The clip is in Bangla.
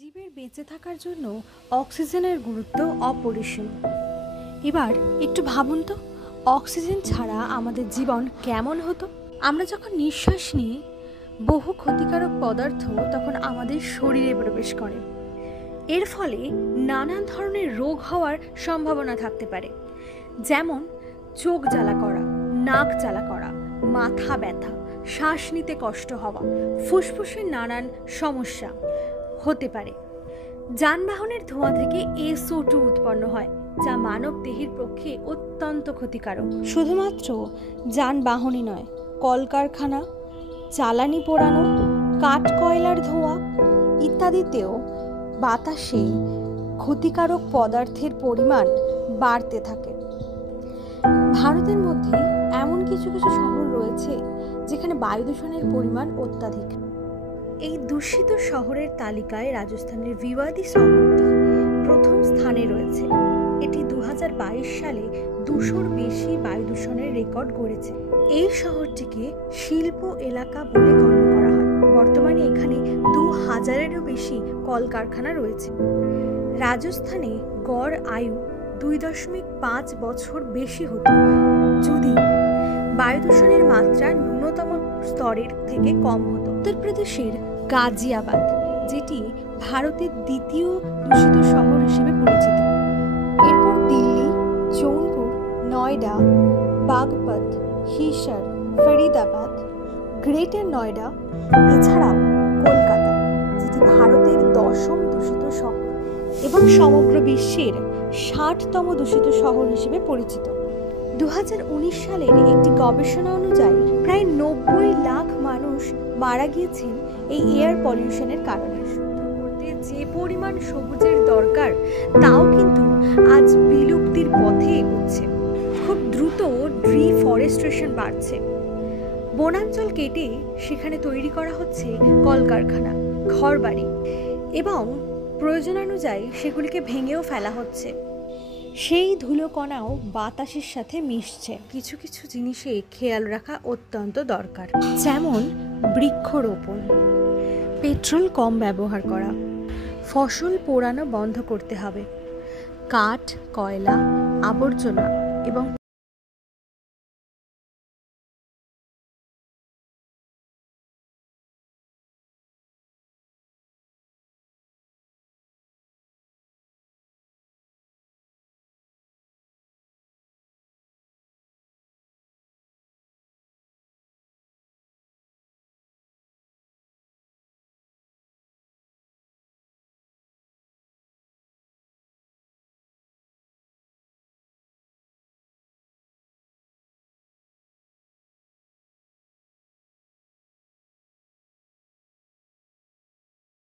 জীবের বেঁচে থাকার জন্য অক্সিজেনের গুরুত্ব অপরিসীম। এবার একটু ভাবুন তো, অক্সিজেন ছাড়া আমাদের জীবন কেমন হতো। আমরা যখন নিঃশ্বাস নিই, বহু ক্ষতিকারক পদার্থ তখন আমাদের শরীরে প্রবেশ করে। এর ফলে নানান ধরনের রোগ হওয়ার সম্ভাবনা থাকতে পারে, যেমন চোখ জ্বালা করা, নাক জ্বালা করা, মাথা ব্যথা, শ্বাস নিতে কষ্ট হওয়া, ফুসফুসের নানান সমস্যা হতে পারে। যানবাহনের ধোঁয়া থেকে SO2 উৎপন্ন হয়, যা মানব দেহের পক্ষে অত্যন্ত ক্ষতিকারক। শুধুমাত্র যানবাহনই নয়, কলকারখানা, জ্বালানি পোড়ানো, কাঠ কয়লার ধোঁয়া ইত্যাদিতেও বাতাসে ক্ষতিকারক পদার্থের পরিমাণ বাড়তে থাকে। ভারতের মধ্যে এমন কিছু কিছু শহর রয়েছে যেখানে বায়ু দূষণের পরিমাণ অত্যাধিক। এই দূষিত শহরের তালিকায় রাজস্থানের ভিওয়াদি শহরটি প্রথম স্থানে রয়েছে। এটি 2022 সালে 200-র বেশি বায়ু দূষণের রেকর্ড গড়েছে। এই শহরটিকে শিল্প এলাকা বলে গণ্য করা হয়। বর্তমানে এখানে 2000-এরও বেশি কলকারখানা রয়েছে। রাজস্থানে গড় আয়ু 2.5 বছর বেশি হতো যদি বায়ু দূষণের মাত্রা ন্যূনতম স্তরের থেকে কম হতো। উত্তরপ্রদেশের গাজিয়াবাদ, যেটি ভারতের দ্বিতীয় দূষিত শহর হিসেবে পরিচিত। এরপর দিল্লি, জৌনপুর, নয়ডা, বাগপত, হিসার, ফরিদাবাদ, গ্রেটার নয়ডা, এছাড়াও কলকাতা, যেটি ভারতের 10ম দূষিত শহর এবং সমগ্র বিশ্বের 60তম দূষিত শহর হিসেবে পরিচিত। 2019 সালের একটি গবেষণা অনুযায়ী প্রায় 90 লাখ মানুষ মারা গিয়েছেন এই এয়ার পলিউশনের কারণে। শুদ্ধ করতে যে পরিমাণ সবুজের দরকার, তাও কিন্তু আজ বিলুপ্তির পথে এগোচ্ছে। খুব দ্রুত ডিফরেস্টেশন বাড়ছে। বনাঞ্চল কেটে সেখানে তৈরি করা হচ্ছে কলকারখানা, ঘরবাড়ি এবং প্রয়োজনানুযায়ী সেগুলিকে ভেঙেও ফেলা হচ্ছে। সেই ধুলোকণাও বাতাসের সাথে মিশছে। কিছু কিছু জিনিসে খেয়াল রাখা অত্যন্ত দরকার, যেমন বৃক্ষরোপণ, পেট্রোল কম ব্যবহার করা, ফসল পোড়ানো বন্ধ করতে হবে, কাঠ, কয়লা, আবর্জনা এবং